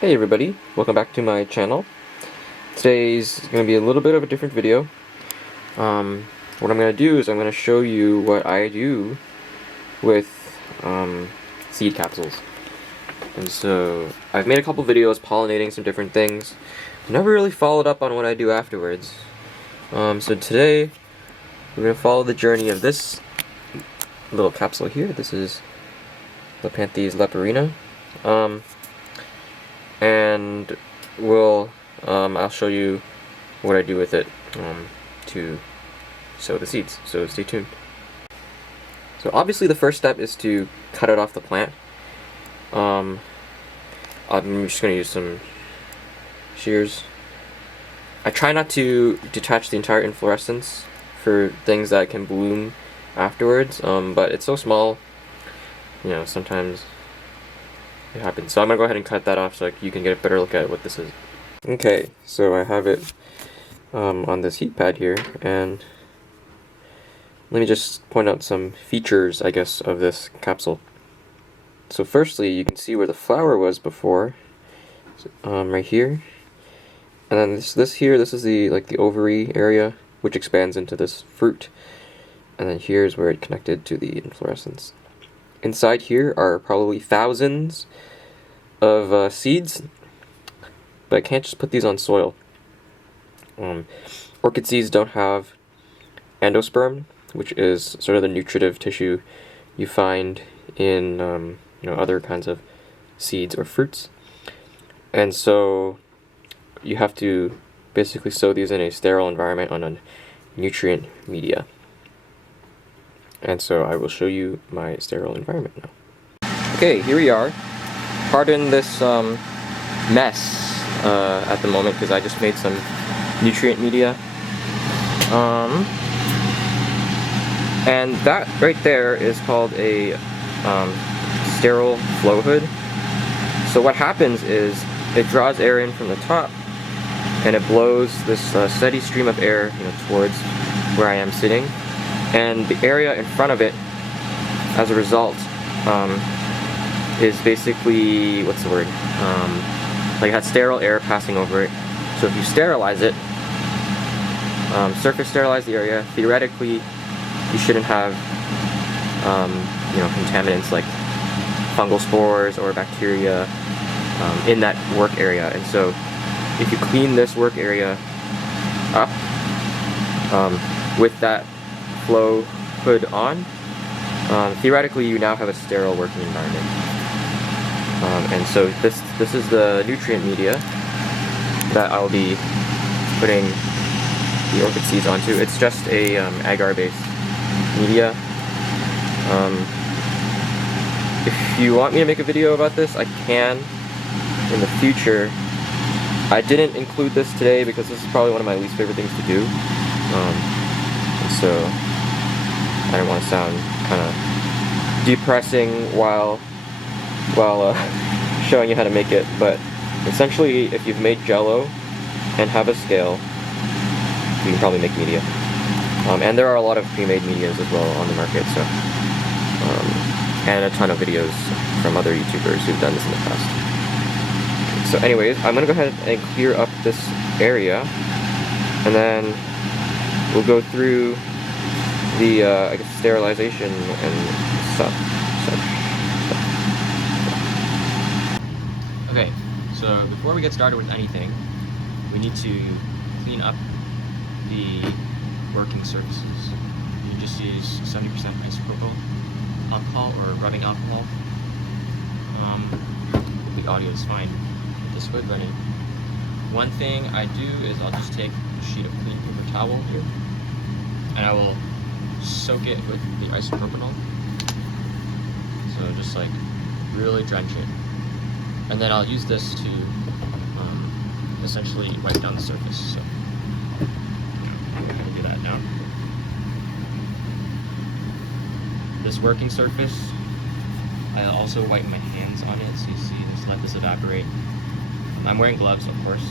Hey everybody, welcome back to my channel. Today's going to be a little bit of a different video. What I'm going to do is I'm going to show you what I do with seed capsules. And so I've made a couple videos pollinating some different things. Never really followed up on what I do afterwards. So today we're going to follow the journey of this little capsule here. This is Lepanthes leporina. And I'll show you what I do with it to sow the seeds, so stay tuned. So obviously the first step is to cut it off the plant. I'm just going to use some shears. I try not to detach the entire inflorescence for things that can bloom afterwards, but it's so small, you know, sometimes it happens. So I'm going to go ahead and cut that off so you can get a better look at what this is. Okay, so I have it on this heat pad here, and let me just point out some features, I guess, of this capsule. So firstly, you can see where the flower was before, right here. And then this here, this is the ovary area, which expands into this fruit. And then here's where it connected to the inflorescence. Inside here are probably thousands of seeds, but I can't just put these on soil. Orchid seeds don't have endosperm, which is sort of the nutritive tissue you find in other kinds of seeds or fruits. And so you have to basically sow these in a sterile environment on a nutrient media. And so I will show you my sterile environment now. Okay, here we are. Pardon this mess at the moment because I just made some nutrient media. And that right there is called a sterile flow hood. So what happens is it draws air in from the top and it blows this steady stream of air towards where I am sitting. And the area in front of it, as a result, is basically, what's the word? Like it has sterile air passing over it. So if you sterilize it, surface sterilize the area, theoretically you shouldn't have contaminants like fungal spores or bacteria in that work area. And so if you clean this work area up with that flow hood on, theoretically you now have a sterile working environment. And so this is the nutrient media that I'll be putting the orchid seeds onto. It's just a agar-based media. If you want me to make a video about this, I can in the future. I didn't include this today because this is probably one of my least favorite things to do. And so I don't want to sound kind of depressing while showing you how to make it, but essentially if you've made jello and have a scale, you can probably make media. And there are a lot of pre-made medias as well on the market, so and a ton of videos from other YouTubers who've done this in the past. So anyways, I'm going to go ahead and clear up this area, and then we'll go through the I guess sterilization and such. Okay, so before we get started with anything, we need to clean up the working surfaces. You can just use 70% isopropyl alcohol or rubbing alcohol. The audio is fine with this hood running. One thing I do is I'll just take a sheet of clean paper towel here, and I will soak it with the isopropanol. So just like really drench it. And then I'll use this to essentially wipe down the surface. So I'm going to do that now. This working surface, I also wipe my hands on it, so you see, just let this evaporate. I'm wearing gloves, of course.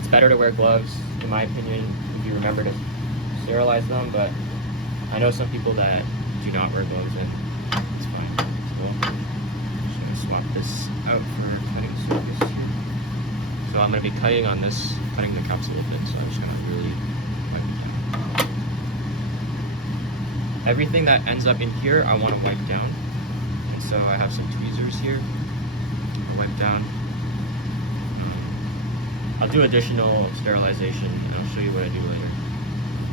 It's better to wear gloves, in my opinion, if you remember to sterilize them, but I know some people that do not wear gloves, and it's fine. So swap this out for I'm going to be cutting the capsule a bit, so I'm just going to really wipe it down. Everything that ends up in here, I want to wipe down. And so I have some tweezers here. I'll wipe down. I'll do additional sterilization, and I'll show you what I do later.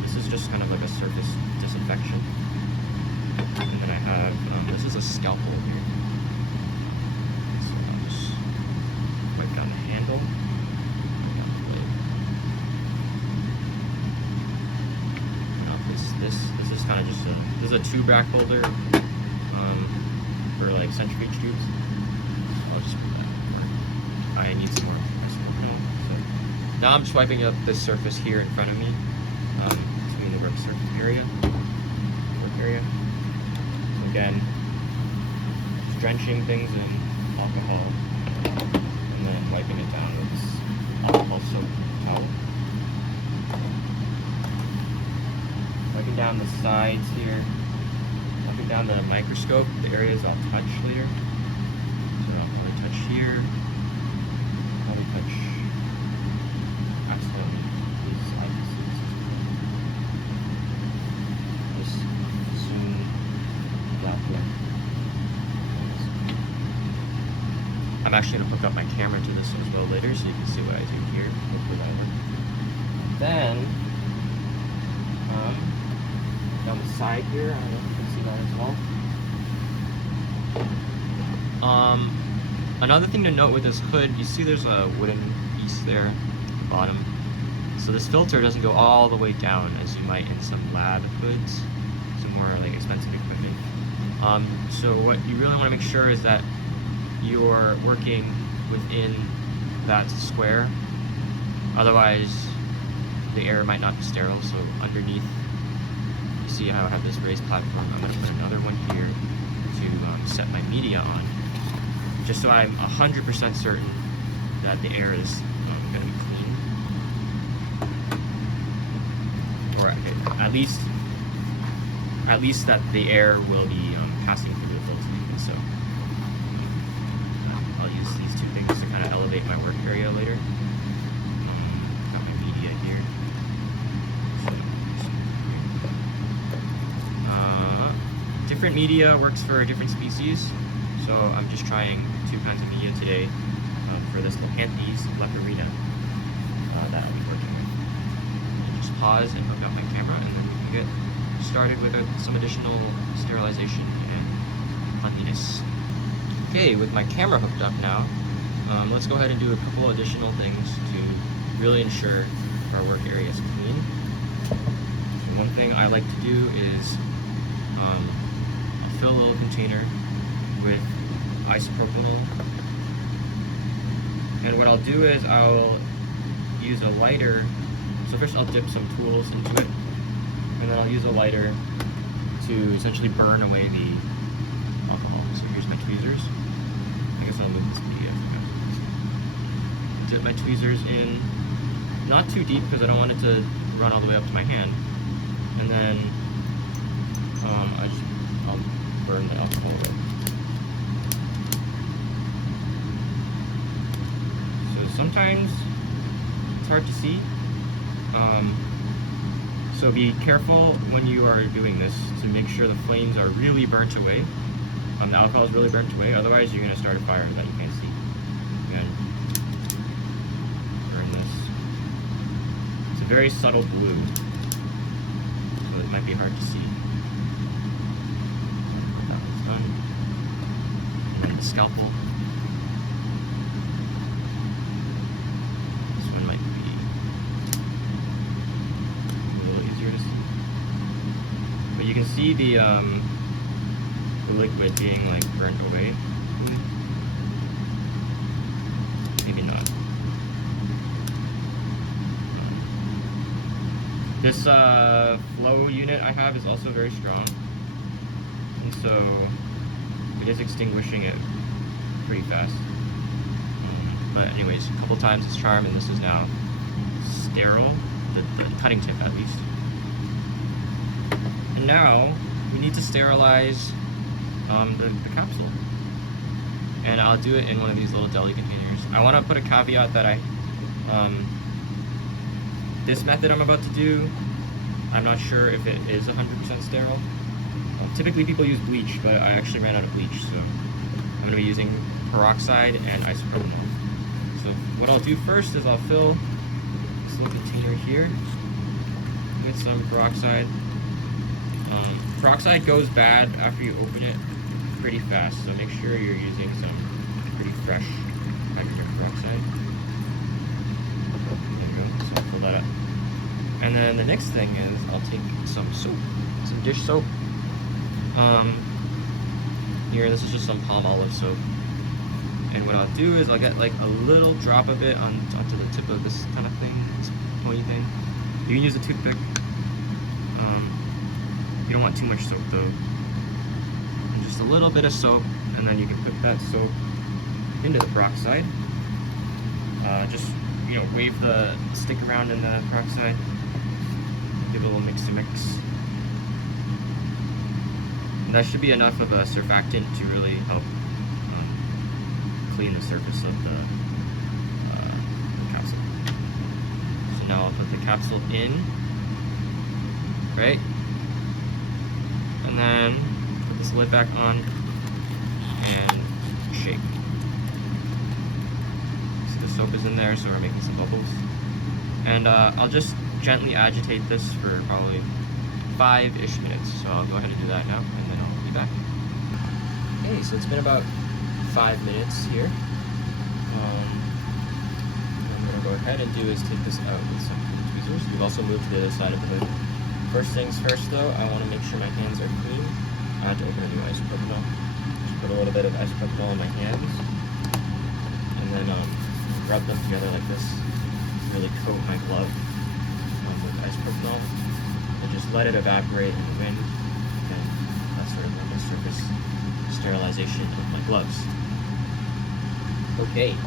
This is just kind of like a surface disinfection. And then I have, this is a scalpel here. So I'll just wipe down the handle. This is kind of just this is a tube rack holder for like centrifuge tubes. I'll just put that. I need some more. So now I'm just wiping up this surface here in front of me, between the work area. So again, just drenching things in alcohol and then wiping it down with this alcohol soap towel. Wiping down the sides here, wiping down the microscope, the areas I'll touch later. So I'll probably touch here, probably touch accidentally these sides. Just zoom that way. I'm actually going to hook up my camera to this as well later so you can see what I do here. Hopefully that works. Then, down the side here, I don't know if you can see that as well. Another thing to note with this hood, you see there's a wooden piece there at the bottom. So this filter doesn't go all the way down as you might in some lab hoods, some more like expensive equipment. So what you really want to make sure is that you're working within that square. Otherwise, the air might not be sterile. So underneath, you see how I have this raised platform. I'm going to put another one here to set my media on, just so I'm 100% certain that the air is going to be clean, or at least that the air will be passing through the filter. So I'll use these two things to kind of elevate my work area later. Got my media here. Different media works for different species, so I'm just trying 2 kinds of media today for this Locanthes leporina that I'll be working with. And just pause and hook up my camera, and then we can get started with some additional sterilization and cleanliness. Okay, with my camera hooked up now, let's go ahead and do a couple additional things to really ensure our work area is clean. So one thing I like to do is I'll fill a little container with isopropyl, and what I'll do is I'll use a lighter. So first I'll dip some tools into it, and then I'll use a lighter to essentially burn away the alcohol. So here's my tweezers. I guess I'll move this media. Dip my tweezers in, not too deep because I don't want it to run all the way up to my hand, and then I'll burn the alcohol away. So sometimes it's hard to see. So be careful when you are doing this to make sure the flames are really burnt away. The alcohol is really burnt away, otherwise you're going to start a fire that you can't see. And burn this. It's a very subtle blue, so it might be hard to see. That one's done. And then the scalpel. This one might be a little easier to see. But you can see the liquid being like burnt away. Maybe not. This flow unit I have is also very strong, and so it is extinguishing it pretty fast. But anyways, a couple times its charm, and this is now sterile, the cutting tip at least. And now we need to sterilize the capsule, and I'll do it in one of these little deli containers. I want to put a caveat that I This method I'm about to do, I'm not sure if it is 100% sterile. Typically people use bleach, but I actually ran out of bleach, so I'm going to be using peroxide and isopropyl. So what I'll do first is I'll fill this little container here with some peroxide. Peroxide goes bad after you open it pretty fast, so make sure you're using some pretty fresh hydrogen peroxide. There we go, so I'll fill that up. And then the next thing is I'll take some soap, some dish soap. Here, this is just some palm olive soap. And what I'll do is I'll get like a little drop of it onto the tip of this kind of thing, this pointy thing. You can use a toothpick. You don't want too much soap though. And just a little bit of soap, and then you can put that soap into the peroxide. Just, you know, wave the stick around in the peroxide. Give it a little mix. And that should be enough of a surfactant to really help clean the surface of the capsule. So now I'll put the capsule in, right? And then put this lid back on and shake. So the soap is in there, so we're making some bubbles. And I'll just gently agitate this for probably 5-ish minutes. So I'll go ahead and do that now, and then I'll be back. Okay, so it's been about 5 minutes here. What I'm going to go ahead and do is take this out with some tweezers. We've also moved to the other side of the hood. First things first though, I want to make sure my hands are clean. I have to open a new isopropyl. Just put a little bit of isopropyl on my hands. And then rub them together like this. Really coat my glove with isopropyl. And just let it evaporate in the wind. And that's sort of normal surface sterilization of my gloves. Okay.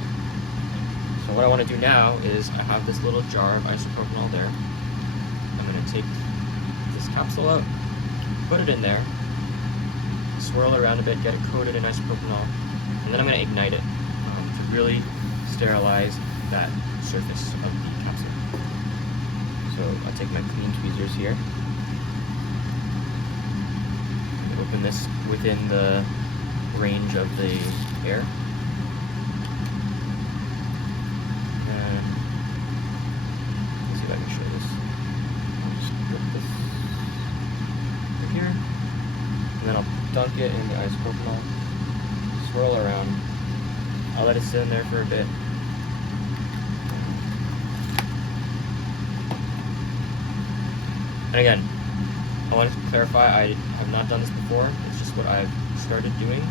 So what I want to do now is I have this little jar of isopropyl there. I'm going to take this capsule out, put it in there, swirl around a bit, get it coated in isopropyl, and then I'm going to ignite it to really sterilize that surface of the capsule. So I'll take my clean tweezers here, and open this within the range of the air. And let's see if I can show this. I'll just put this right here, and then I'll dunk it in the isopropyl, swirl around. I'll let it sit in there for a bit. And again, I wanted to clarify, I have not done this before. It's just what I've started doing.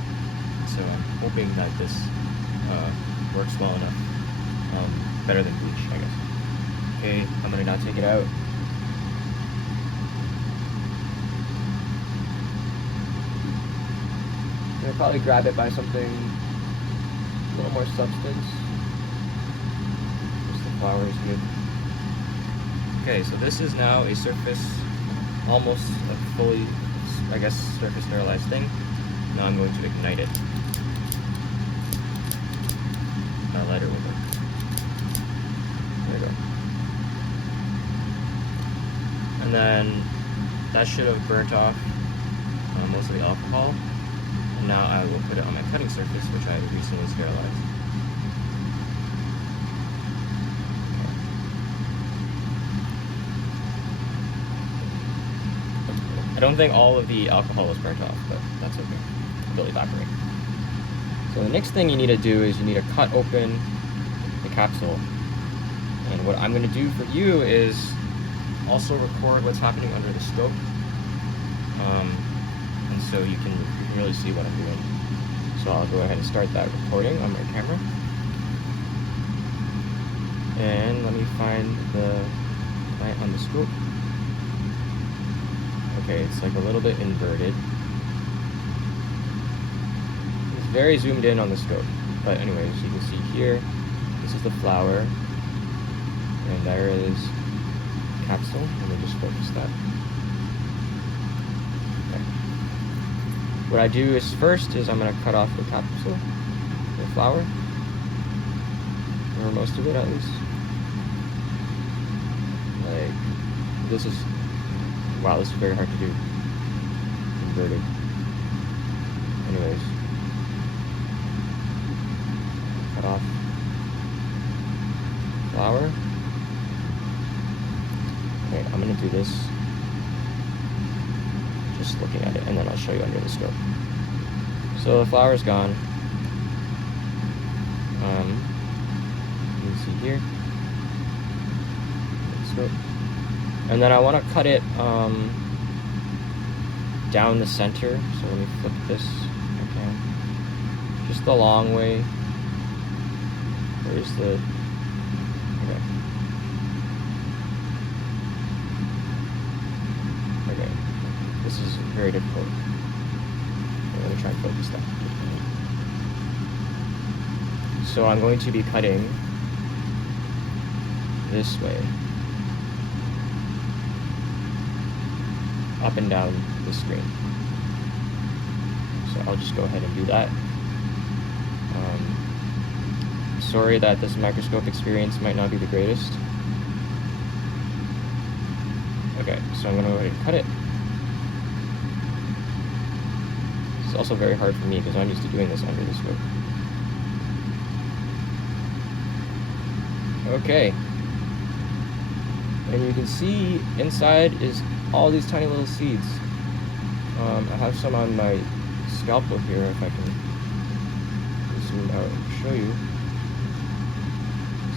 So I'm hoping that this works well enough. Better than bleach, I guess. Okay, I'm gonna now take it out. I'm gonna probably grab it by something a little more substance. Just the flower is good. Okay, so this is now a surface, almost a fully, I guess, surface sterilized thing. Now I'm going to ignite it. My lighter will work. There we go. And then that should have burnt off most of the alcohol. And now I will put it on my cutting surface, which I recently sterilized. I don't think all of the alcohol was burnt off, but that's okay. It'll evaporate. So the next thing you need to do is you need to cut open the capsule. And what I'm going to do for you is also record what's happening under the scope. And so you can really see what I'm doing. So I'll go ahead and start that recording on my camera. And let me find the light on the scope. Okay, it's like a little bit inverted. It's very zoomed in on the scope. But anyways, you can see here, this is the flower. And there is capsule. Let me just focus that. Okay. What I do is first is I'm going to cut off the capsule, the flower, or most of it at least. Like, this is, wow, this is very hard to do. Inverted. Anyways. Cut off flower. Okay, I'm gonna do this. Just looking at it, and then I'll show you under the scope. So the flower's gone. You can see here. Scope. And then I want to cut it down the center. So let me flip this. Okay. Just the long way. Where's the? Okay. Okay. This is very difficult. I'm going to try and focus that. So I'm going to be cutting this way, up and down the screen. So I'll just go ahead and do that. Sorry that this microscope experience might not be the greatest. Okay, so I'm going to go ahead and cut it. It's also very hard for me because I'm used to doing this under the scope. Okay. And you can see inside is all these tiny little seeds. I have some on my scalpel here, if I can zoom out and show you.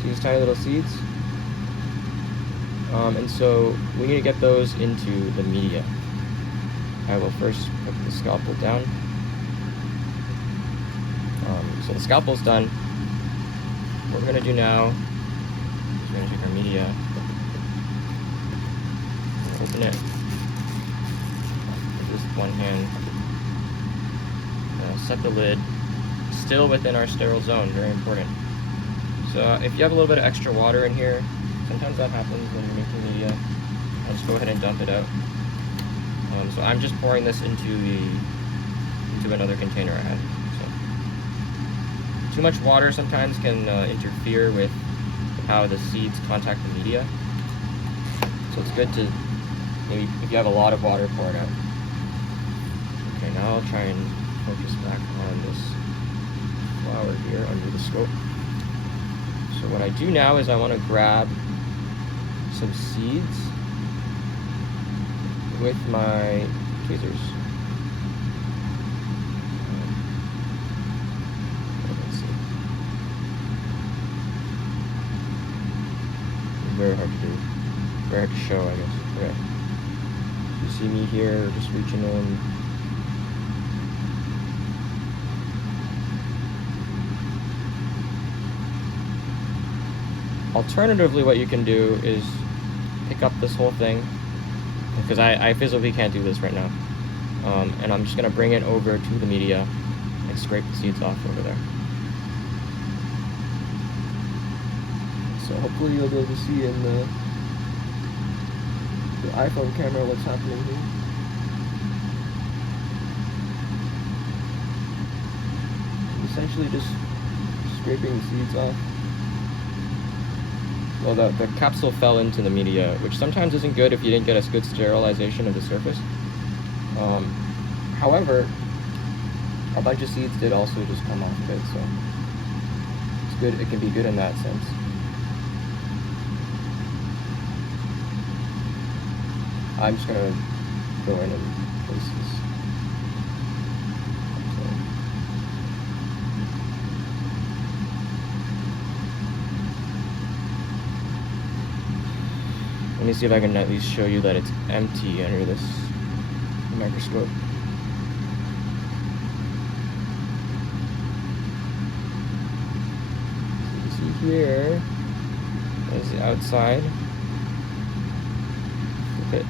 See these tiny little seeds? And so we need to get those into the media. I will first put the scalpel down. So the scalpel's done. What we're going to do now is we're going to take our media, open it with just one hand, set the lid, still within our sterile zone, very important. So if you have a little bit of extra water in here, sometimes that happens when you're making media, I'll just go ahead and dump it out. So I'm just pouring this into another container I had. So too much water sometimes can interfere with how the seeds contact the media. So it's good to, maybe if you have a lot of water, pour it out. Okay, now I'll try and focus back on this flower here under the scope. So what I do now is I want to grab some seeds with my tweezers. Let's see. Very hard to do. Very hard to show, I guess. Okay. You see me here, just reaching in. Alternatively, what you can do is pick up this whole thing, because I physically can't do this right now. And I'm just going to bring it over to the media and scrape the seeds off over there. So hopefully you'll be able to see in the iPhone camera what's happening here. I'm essentially just scraping the seeds off. Well, the capsule fell into the media, which sometimes isn't good if you didn't get a good sterilization of the surface. However, a bunch of seeds did also just come off of it, so it's good. It can be good in that sense. I'm just gonna go in and place this. Let me see if I can at least show you that it's empty under this microscope. So you see here is the outside. Flip it.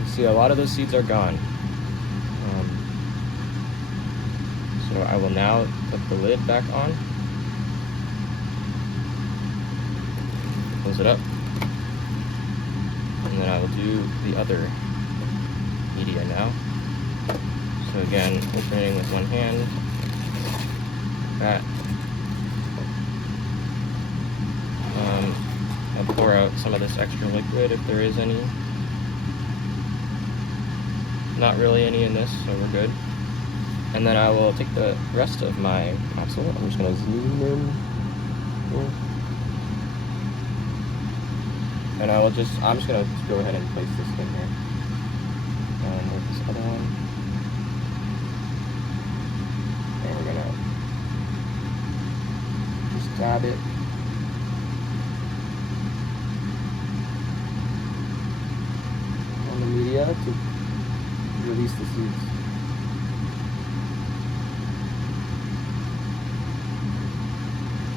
You see a lot of those seeds are gone. So I will now put the lid back on. Close it up, and then I will do the other media now. So again, opening with one hand, that, some of this extra liquid if there is any. Not really any in this, so we're good. And then I will take the rest of my capsule. I'm just gonna zoom in here. And I'm just gonna go ahead and place this in here. And with this other one. And we're gonna just dab it. On the media to release the seeds.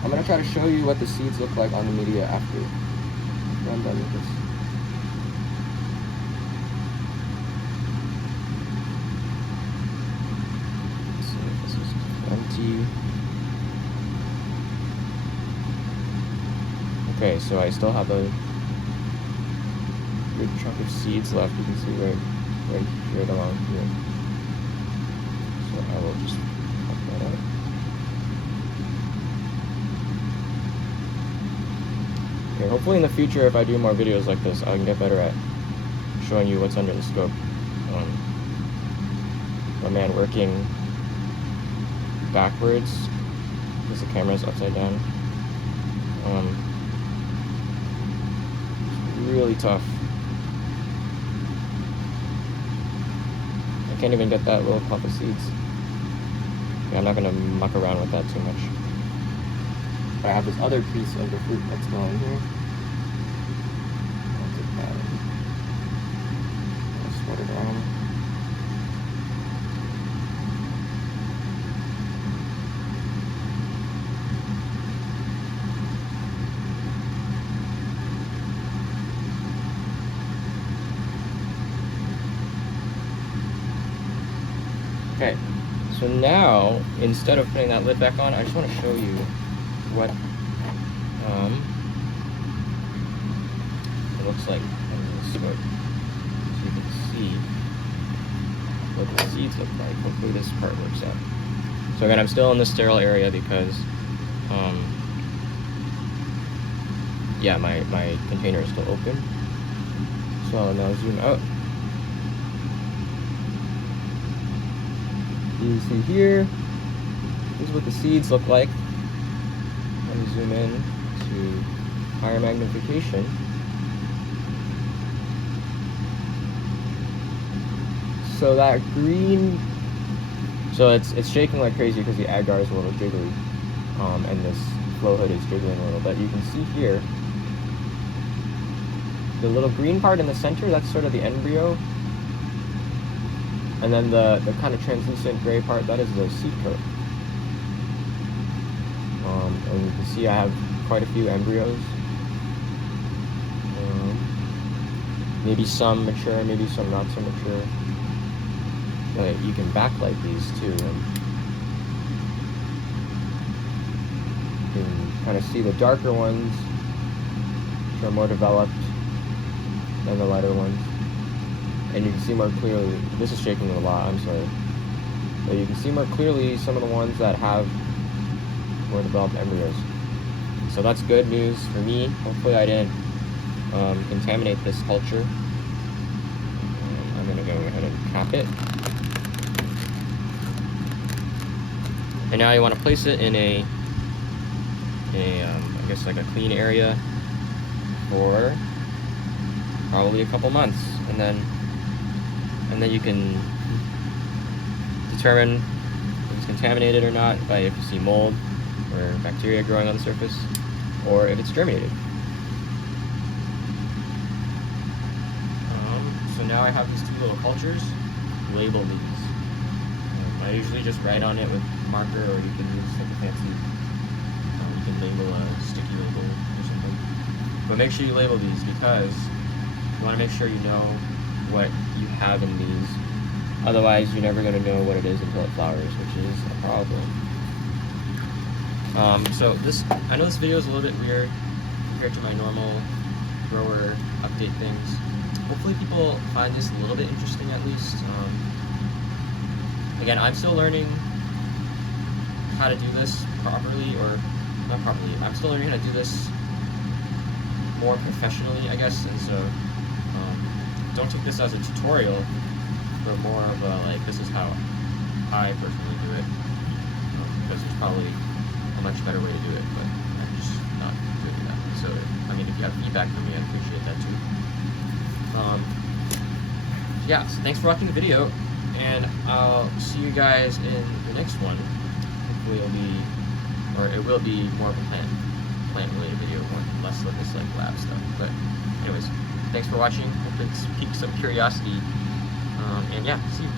I'm going to try to show you what the seeds look like on the media after I'm done with this. Let's see if this is empty. Okay, so I still have a good chunk of seeds left. You can see right along here. So I will just pop that out. Okay, hopefully in the future, if I do more videos like this, I can get better at showing you what's under the scope. My man working backwards because the camera's upside down. It's really tough. I can't even get that little clump of seeds. Yeah, I'm not gonna muck around with that too much. I have this other piece of the fruit that's still in here. I'll take that and I'll spread it around. Okay, so now, instead of putting that lid back on, I just want to show you what it looks like under the scope, so you can see what the seeds look like. Hopefully this part works out. So again, I'm still in the sterile area because yeah, my container is still open. So I'll now zoom out. You can see here, this is what the seeds look like. Let me zoom in to higher magnification. So that green, so it's shaking like crazy because the agar is a little jiggly, and this flow hood is jiggling a little bit. You can see here, the little green part in the center, that's sort of the embryo. And then the kind of translucent gray part, that is the seed coat. And you can see I have quite a few embryos. Maybe some mature, maybe some not so mature. But you can backlight these too, and you can kind of see the darker ones, which are more developed than the lighter ones. And you can see more clearly, this is shaking a lot, I'm sorry. But you can see more clearly some of the ones that have more developed embryos. So that's good news for me. Hopefully I didn't contaminate this culture. I'm gonna go ahead and cap it. And now you want to place it in I guess like a clean area for probably a couple months, and then you can determine if it's contaminated or not by if you see mold or bacteria growing on the surface, or if it's germinated. So now I have these two little cultures. Label these. I usually just write on it with marker, or you can use like a fancy, you can label a sticky label or something. But make sure you label these because you want to make sure you know what you have in these. Otherwise, you're never going to know what it is until it flowers, which is a problem. So I know this video is a little bit weird compared to my normal grower update things. Hopefully people find this a little bit interesting at least. Again, I'm still learning how to do this properly, or not properly. I'm still learning how to do this more professionally, I guess, and so don't take this as a tutorial, but more of a, like, this is how I personally do it, because there's probably a much better way to do it, but I'm just not doing that. So, I mean, if you have feedback from me, I'd appreciate that too. Yeah, so thanks for watching the video, and I'll see you guys in the next one. Hopefully it will be more of a plant-related video, less of this like lab stuff. But anyways, thanks for watching. Hope it's piqued some curiosity. And yeah, see you.